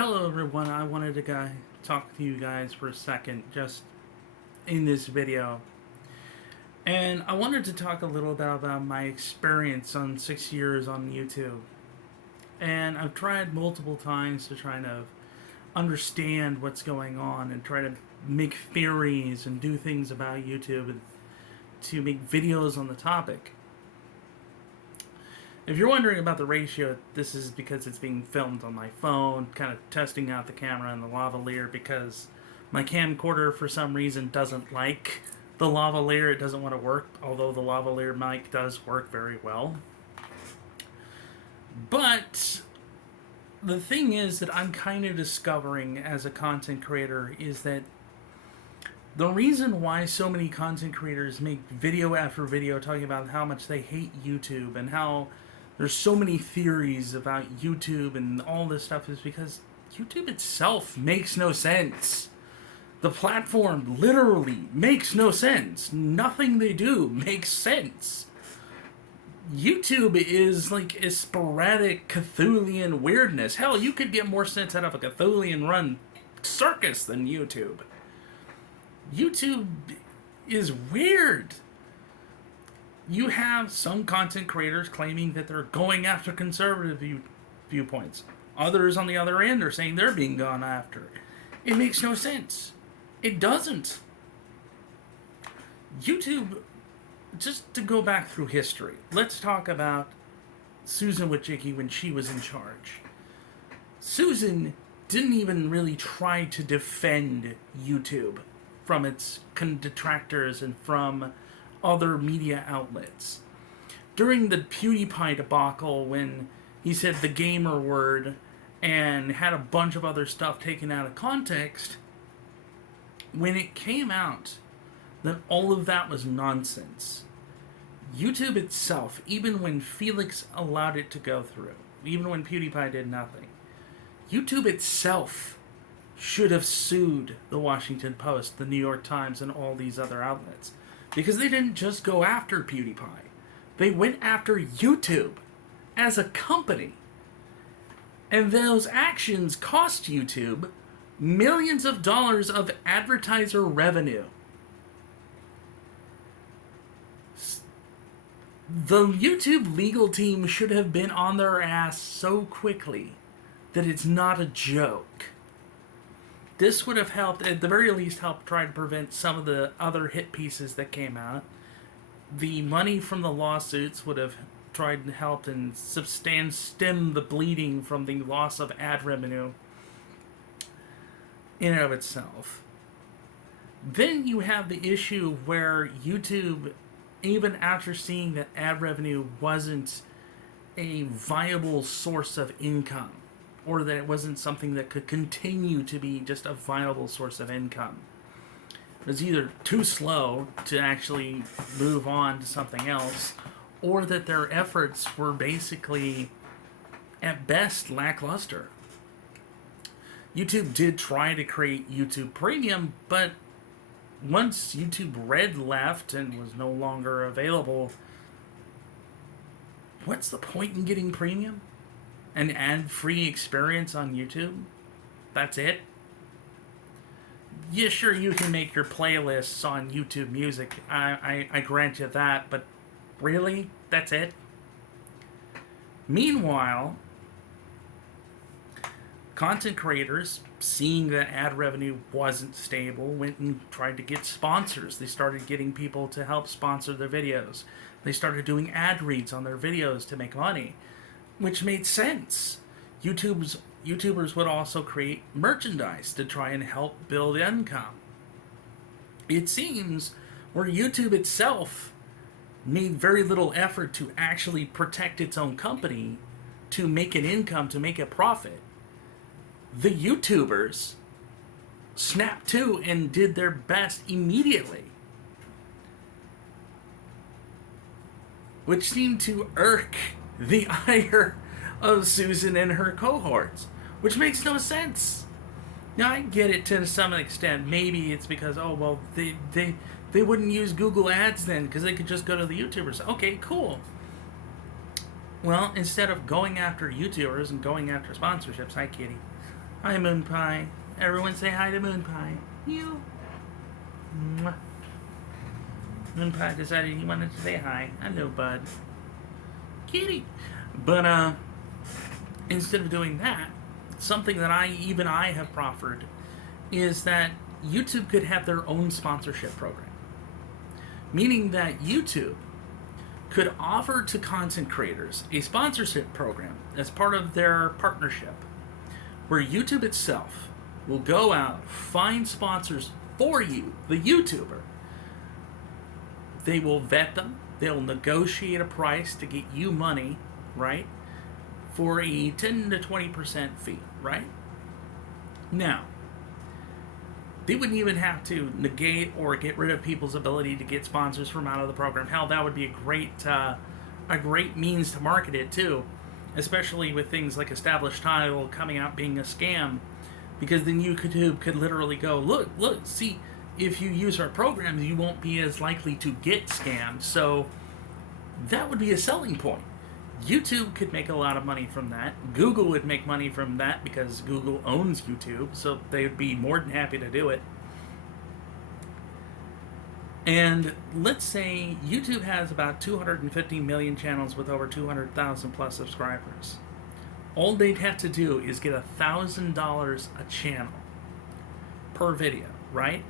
Hello everyone, I wanted to talk to you guys for a second just in this video. And I wanted to talk a little bit about my experience on 6 years on YouTube. And I've tried multiple times to try to understand what's going on and try to make theories and do things about YouTube and to make videos on the topic. If you're wondering about the ratio, this is because it's being filmed on my phone, kind of testing out the camera and the lavalier because my camcorder for some reason doesn't like the lavalier. It doesn't want to work, although the lavalier mic does work very well. But the thing is that I'm kind of discovering as a content creator is that the reason why so many content creators make video after video talking about how much they hate YouTube and how there's so many theories about YouTube and all this stuff is because YouTube itself makes no sense. The platform literally makes no sense. Nothing they do makes sense. YouTube is like a sporadic Cthulhian weirdness. Hell, you could get more sense out of a Cthulhian run circus than YouTube. YouTube is weird. You have some content creators claiming that they're going after conservative viewpoints. Others on the other end are saying they're being gone after. It makes no sense. It doesn't. YouTube, just to go back through history, let's talk about Susan Wojcicki when she was in charge. Susan didn't even really try to defend YouTube from its detractors and from other media outlets. During the PewDiePie debacle, when he said the gamer word and had a bunch of other stuff taken out of context, when it came out that all of that was nonsense, YouTube itself, even when Felix allowed it to go through, even when PewDiePie did nothing, YouTube itself should have sued the Washington Post, the New York Times, and all these other outlets. Because they didn't just go after PewDiePie. They went after YouTube as a company. And those actions cost YouTube millions of dollars of advertiser revenue. The YouTube legal team should have been on their ass so quickly that it's not a joke. This would have helped, at the very least, help try to prevent some of the other hit pieces that came out. The money from the lawsuits would have tried to help and stem the bleeding from the loss of ad revenue in and of itself. Then you have the issue where YouTube, even after seeing that ad revenue wasn't a viable source of income, or that it wasn't something that could continue to be just a viable source of income. It was either too slow to actually move on to something else, or that their efforts were basically, at best, lackluster. YouTube did try to create YouTube Premium, but once YouTube Red left and was no longer available, what's the point in getting Premium? An ad-free experience on YouTube? That's it? Yeah, sure, you can make your playlists on YouTube Music. I grant you that, but really? That's it? Meanwhile, content creators, seeing that ad revenue wasn't stable, went and tried to get sponsors. They started getting people to help sponsor their videos. They started doing ad reads on their videos to make money, which made sense. YouTubers would also create merchandise to try and help build income. It seems where YouTube itself made very little effort to actually protect its own company, to make an income, to make a profit, the YouTubers snapped to and did their best immediately, which seemed to irk the ire of Susan and her cohorts, which makes no sense. Now, I get it to some extent. Maybe it's because, they wouldn't use Google Ads then because they could just go to the YouTubers. Okay, cool. Well, instead of going after YouTubers and going after sponsorships, hi kitty, Hi, Moon Pie. Everyone say hi to Moon Pie. You. Mwah. Moon Pie decided he wanted to say hi. Hello, bud. Kitty. But, instead of doing that, something that I have proffered is that YouTube could have their own sponsorship program. Meaning that YouTube could offer to content creators a sponsorship program as part of their partnership, where YouTube itself will go out, find sponsors for you, the YouTuber. They will vet them, they'll negotiate a price to get you money, right? For a 10 to 20% fee, right? Now, they wouldn't even have to negate or get rid of people's ability to get sponsors from out of the program. Hell, that would be a great means to market it too, especially with things like established title coming out being a scam, because then YouTube could literally go, look, see, if you use our programs, you won't be as likely to get scammed. So that would be a selling point. YouTube could make a lot of money from that. Google would make money from that because Google owns YouTube, so they would be more than happy to do it. And let's say YouTube has about 250 million channels with over 200,000 plus subscribers. All they'd have to do is get $1,000 a channel per video, right?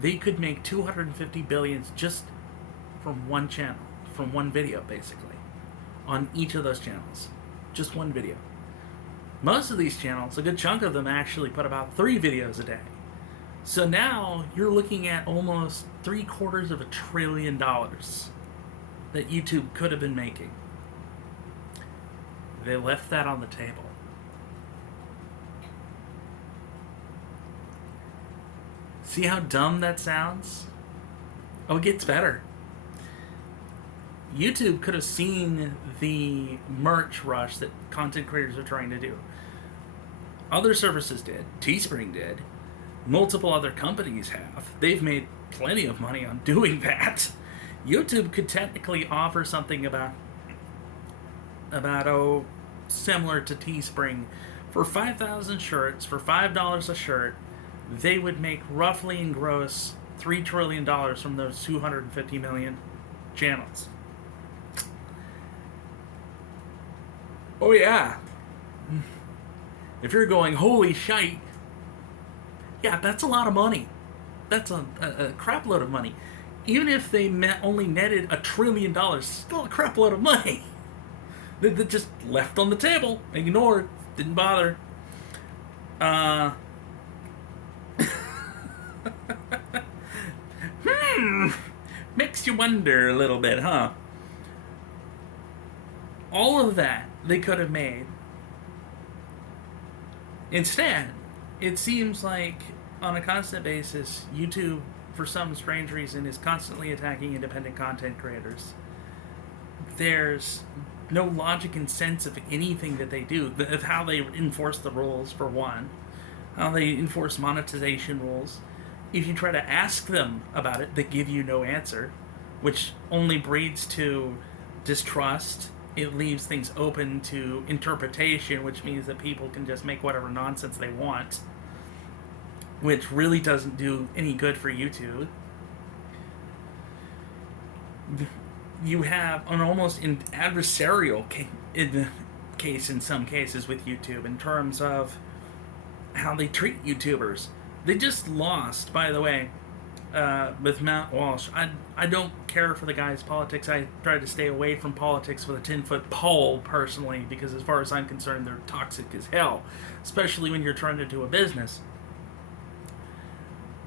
They could make 250 billions just from one channel, from one video, basically, on each of those channels. Just one video. Most of these channels, a good chunk of them actually put about 3 videos a day. So now you're looking at almost $750 billion that YouTube could have been making. They left that on the table. See how dumb that sounds? Oh, it gets better. YouTube could have seen the merch rush that content creators are trying to do. Other services did. Teespring did. Multiple other companies have. They've made plenty of money on doing that. YouTube could technically offer something about similar to Teespring. For 5,000 shirts, for $5 a shirt, they would make roughly and gross $3 trillion from those 250 million channels. Oh yeah. If you're going, holy shite, yeah, that's a lot of money. That's a crap load of money. Even if they only netted $1 trillion, still a crap load of money. That just left on the table, ignored, didn't bother. Makes you wonder a little bit, huh? All of that they could have made. Instead, it seems like on a constant basis, YouTube, for some strange reason, is constantly attacking independent content creators. There's no logic and sense of anything that they do, of how they enforce the rules, for one, how they enforce monetization rules. If you try to ask them about it, they give you no answer, which only breeds to distrust. It leaves things open to interpretation, which means that people can just make whatever nonsense they want, which really doesn't do any good for YouTube. You have an almost adversarial case in some cases with YouTube in terms of how they treat YouTubers. They just lost, by the way, with Matt Walsh. I don't care for the guy's politics. I try to stay away from politics with a 10-foot pole, personally, because as far as I'm concerned, they're toxic as hell, especially when you're trying to do a business.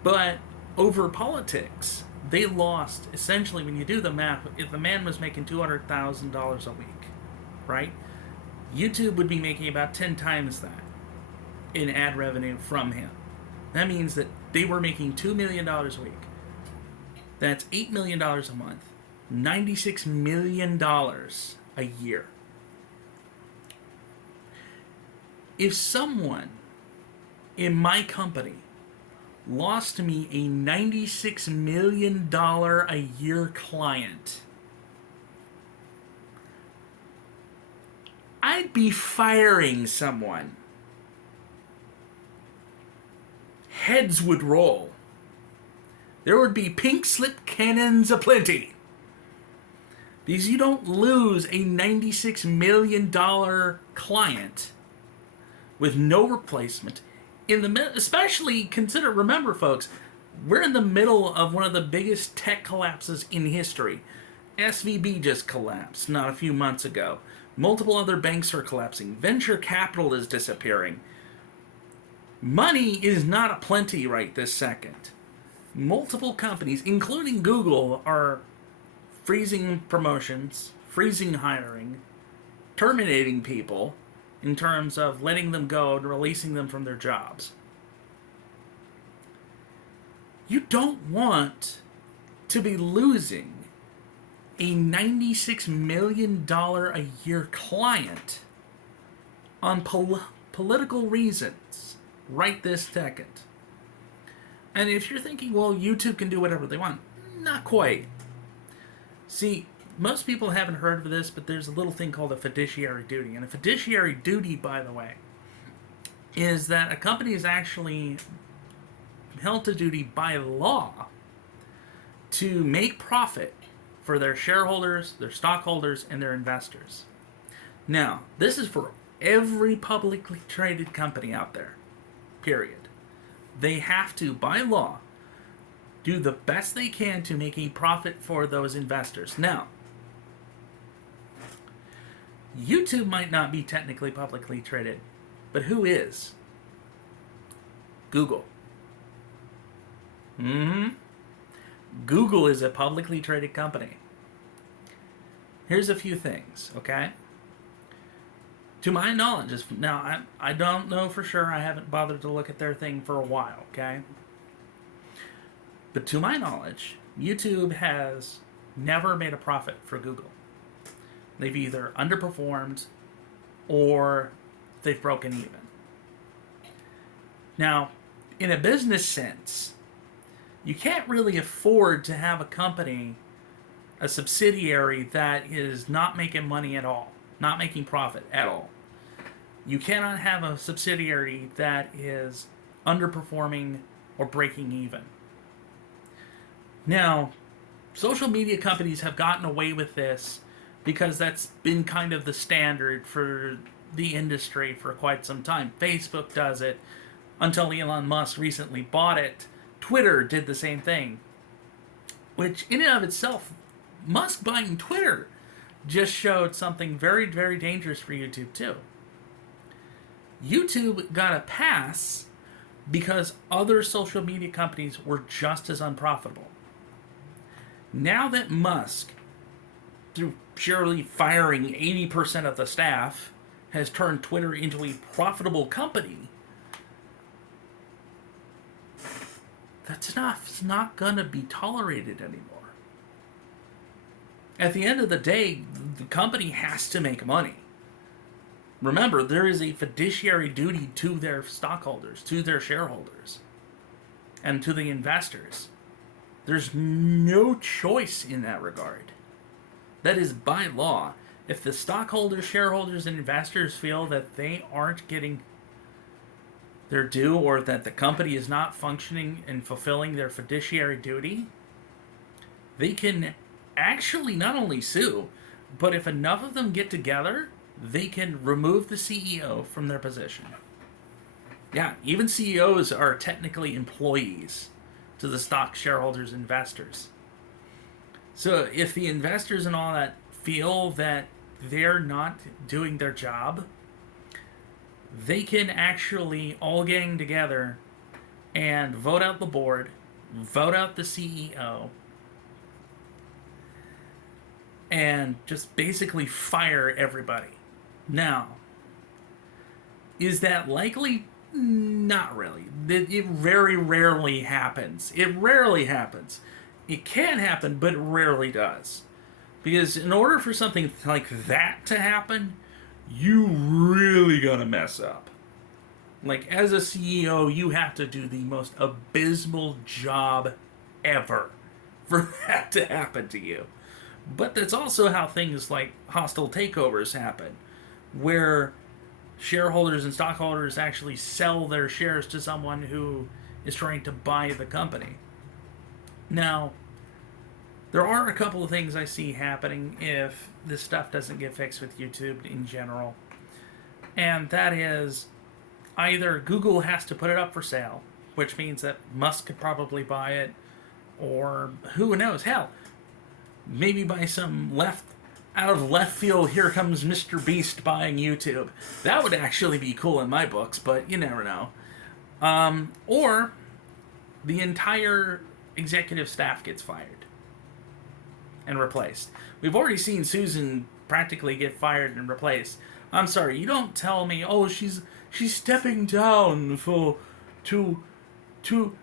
But over politics, they lost, essentially, when you do the math. If the man was making $200,000 a week, right? YouTube would be making about 10 times that in ad revenue from him. That means that they were making $2 million a week. That's $8 million a month. $96 million a year. If someone in my company lost me a $96 million a year client, I'd be firing someone. heads would roll. There would be pink slip cannons aplenty. Because you don't lose a $96 million client with no replacement. Especially remember folks, we're in the middle of one of the biggest tech collapses in history. SVB just collapsed not a few months ago. Multiple other banks are collapsing. Venture capital is disappearing. Money is not aplenty right this second. Multiple companies, including Google, are freezing promotions, freezing hiring, terminating people in terms of letting them go and releasing them from their jobs. You don't want to be losing a $96 million a year client on political reasons right this second. And if you're thinking, well, YouTube can do whatever they want, not quite. See, most people haven't heard of this, but there's a little thing called a fiduciary duty. And a fiduciary duty, by the way, is that a company is actually held to duty by law to make profit for their shareholders, their stockholders, and their investors. Now, this is for every publicly traded company out there, period. They have to, by law, do the best they can to make a profit for those investors. Now, YouTube might not be technically publicly traded, but who is? Google. Google is a publicly traded company. Here's a few things, okay? To my knowledge, now I don't know for sure. I haven't bothered to look at their thing for a while, okay? But to my knowledge, YouTube has never made a profit for Google. They've either underperformed or they've broken even. Now, in a business sense, you can't really afford to have a company, a subsidiary that is not making money at all, not making profit at all. You cannot have a subsidiary that is underperforming or breaking even. Now, social media companies have gotten away with this because that's been kind of the standard for the industry for quite some time. Facebook does it until Elon Musk recently bought it. Twitter did the same thing, which in and of itself, Musk buying Twitter just showed something very, very dangerous for YouTube too. YouTube got a pass because other social media companies were just as unprofitable. Now that Musk, through purely firing 80% of the staff, has turned Twitter into a profitable company, that stuff's not going to be tolerated anymore. At the end of the day, the company has to make money. Remember, there is a fiduciary duty to their stockholders, to their shareholders, and to the investors. There's no choice in that regard. That is by law. If the stockholders, shareholders, and investors feel that they aren't getting their due or that the company is not functioning and fulfilling their fiduciary duty, they can actually not only sue, but if enough of them get together, they can remove the CEO from their position. Yeah, even CEOs are technically employees to the stock shareholders, investors. So if the investors and all that feel that they're not doing their job, they can actually all gang together and vote out the board, vote out the CEO, and just basically fire everybody. Now, is that likely? Not really. It very rarely happens. It rarely happens. It can happen, but it rarely does. Because in order for something like that to happen, you really gotta mess up. Like, as a CEO, you have to do the most abysmal job ever for that to happen to you. But that's also how things like hostile takeovers happen, where shareholders and stockholders actually sell their shares to someone who is trying to buy the company. Now, there are a couple of things I see happening if this stuff doesn't get fixed with YouTube in general. And that is either Google has to put it up for sale, which means that Musk could probably buy it, or who knows, hell, maybe by some out of left field, here comes Mr. Beast buying YouTube. That would actually be cool in my books, but you never know. Or the entire executive staff gets fired and replaced. We've already seen Susan practically get fired and replaced. I'm sorry, you don't tell me, oh, she's stepping down to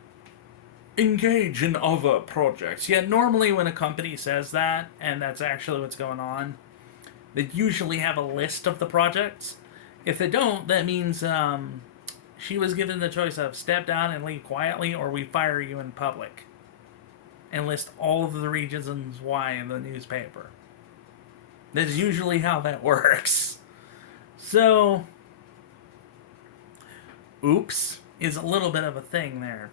engage in other projects. Yet normally when a company says that, and that's actually what's going on, they usually have a list of the projects. If they don't, that means she was given the choice of step down and leave quietly, or we fire you in public. And list all of the reasons why in the newspaper. That's usually how that works. So, oops is a little bit of a thing there.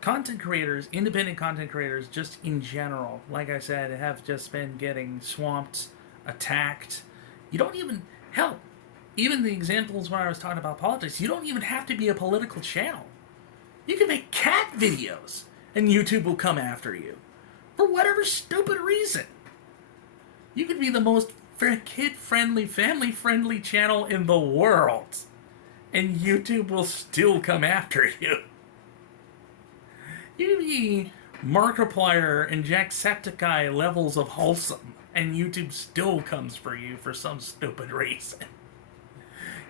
Content creators, independent content creators, just in general, like I said, have just been getting swamped, attacked. You don't even, hell, even the examples where I was talking about politics, you don't even have to be a political channel. You can make cat videos, and YouTube will come after you. For whatever stupid reason. You could be the most kid-friendly, family-friendly channel in the world, and YouTube will still come after you. You can be Markiplier and Jacksepticeye levels of wholesome, and YouTube still comes for you for some stupid reason.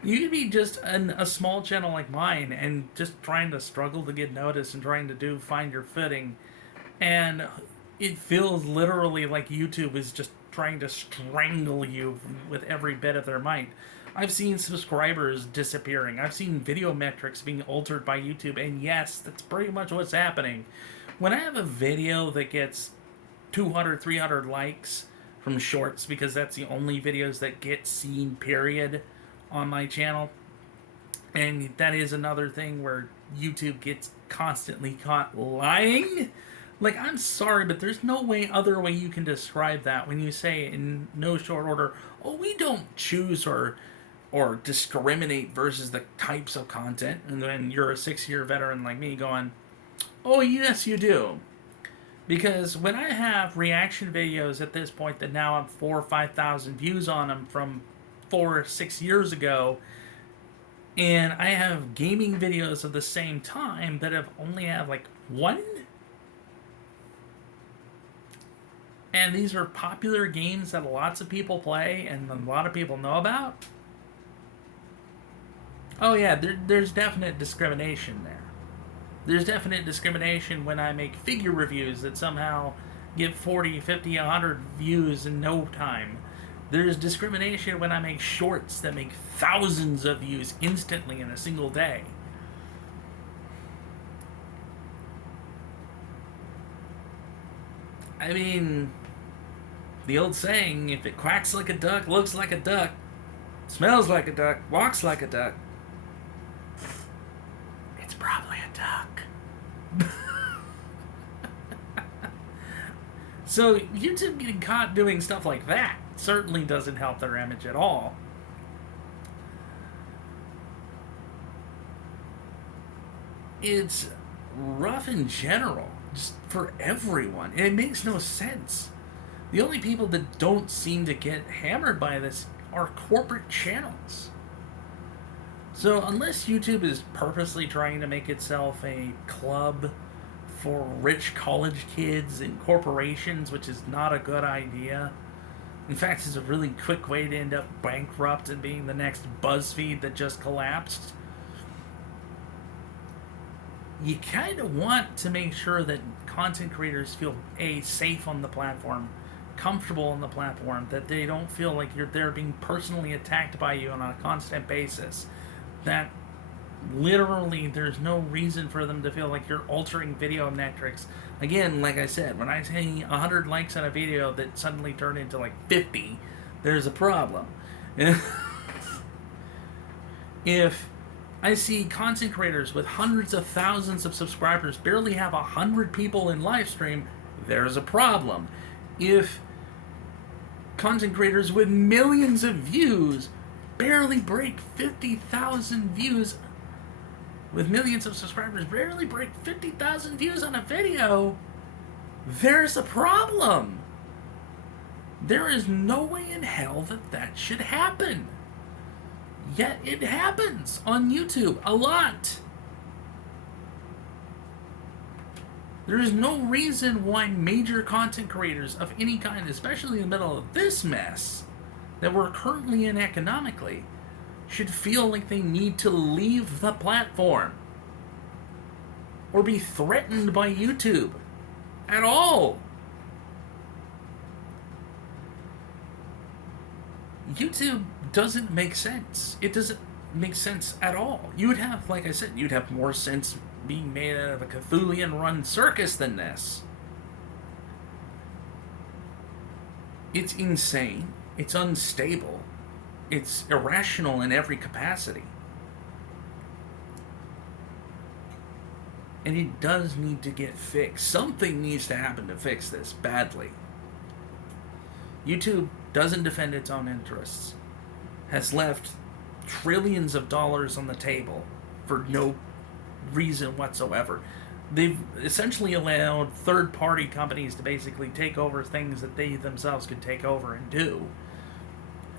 You can be just a small channel like mine and just trying to struggle to get noticed and trying to find your footing, and it feels literally like YouTube is just trying to strangle you with every bit of their might. I've seen subscribers disappearing. I've seen video metrics being altered by YouTube, and yes, that's pretty much what's happening. When I have a video that gets 200, 300 likes from shorts, because that's the only videos that get seen, period, on my channel, and that is another thing where YouTube gets constantly caught lying. Like, I'm sorry, but there's no other way you can describe that when you say in no short order, oh, we don't choose or discriminate versus the types of content, and then you're a 6-year veteran like me going, oh, yes, you do. Because when I have reaction videos at this point that now have 4,000 or 5,000 views on them from 4 or 6 years ago, and I have gaming videos of the same time that only have like 1, and these are popular games that lots of people play and a lot of people know about, oh yeah, there's definite discrimination there. There's definite discrimination when I make figure reviews that somehow get 40, 50, 100 views in no time. There's discrimination when I make shorts that make thousands of views instantly in a single day. I mean, the old saying, if it quacks like a duck, looks like a duck, smells like a duck, walks like a duck, it's probably a duck. So YouTube getting caught doing stuff like that certainly doesn't help their image at all. It's rough in general, just for everyone, and it makes no sense. The only people that don't seem to get hammered by this are corporate channels. So unless YouTube is purposely trying to make itself a club for rich college kids and corporations, which is not a good idea. In fact, it's a really quick way to end up bankrupt and being the next BuzzFeed that just collapsed. You kind of want to make sure that content creators feel safe on the platform, comfortable on the platform, that they don't feel like they're being personally attacked by you on a constant basis. That literally there's no reason for them to feel like you're altering video metrics. Again, like I said, when I say 100 likes on a video that suddenly turned into like 50, there's a problem. If I see content creators with hundreds of thousands of subscribers barely have 100 people in live stream. There's a problem. If content creators with millions of views barely break 50,000 views, with millions of subscribers barely break 50,000 views on a video, there's a problem. There is no way in hell that should happen. Yet it happens on YouTube a lot. There is no reason why major content creators of any kind, especially in the middle of this mess that we're currently in economically, should feel like they need to leave the platform or be threatened by YouTube at all. YouTube doesn't make sense. It doesn't make sense at all. You would have, like I said, you'd have more sense being made out of a Cthulian-run circus than this. It's insane. It's unstable. It's irrational in every capacity. And it does need to get fixed. Something needs to happen to fix this badly. YouTube doesn't defend its own interests, has left trillions of dollars on the table for no reason whatsoever. They've essentially allowed third-party companies to basically take over things that they themselves could take over and do.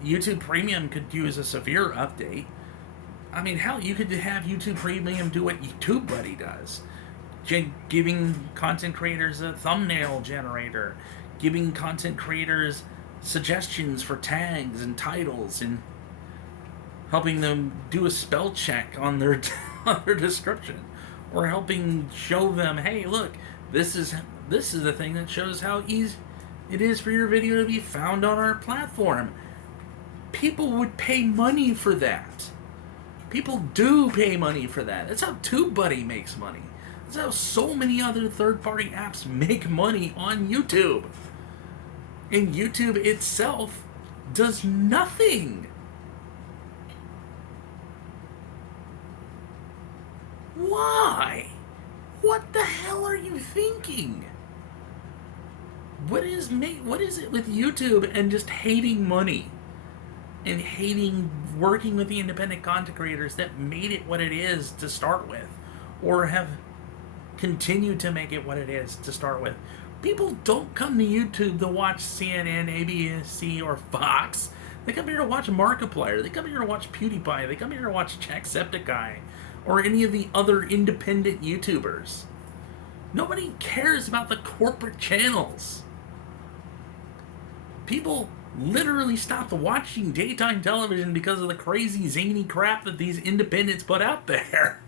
YouTube Premium could use a severe update. I mean, hell, you could have YouTube Premium do what TubeBuddy does. Giving content creators a thumbnail generator, giving content creators suggestions for tags and titles, and helping them do a spell check on their description, or helping show them, hey, look, this is the thing that shows how easy it is for your video to be found on our platform. People would pay money for that. People do pay money for that. That's how TubeBuddy makes money. That's how so many other third-party apps make money on YouTube. And YouTube itself does nothing. Why? What the hell are you thinking? What is it with YouTube and just hating money and hating working with the independent content creators that made it what it is to start with, or have continued to make it what it is to start with? People don't come to YouTube to watch CNN, ABC, or Fox. They come here to watch Markiplier. They come here to watch PewDiePie. They come here to watch Jacksepticeye, or any of the other independent YouTubers. Nobody cares about the corporate channels. People literally stopped watching daytime television because of the crazy zany crap that these independents put out there.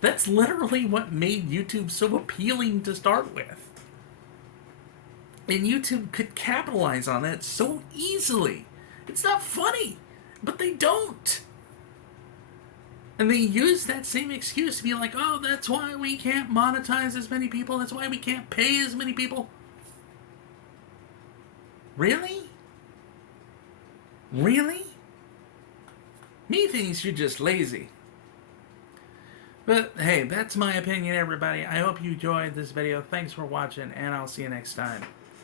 That's literally what made YouTube so appealing to start with. And YouTube could capitalize on that so easily. It's not funny, but they don't. And they use that same excuse to be like, oh, that's why we can't monetize as many people. That's why we can't pay as many people. Really? Really? Me thinks you're just lazy. But hey, that's my opinion, everybody. I hope you enjoyed this video. Thanks for watching, and I'll see you next time.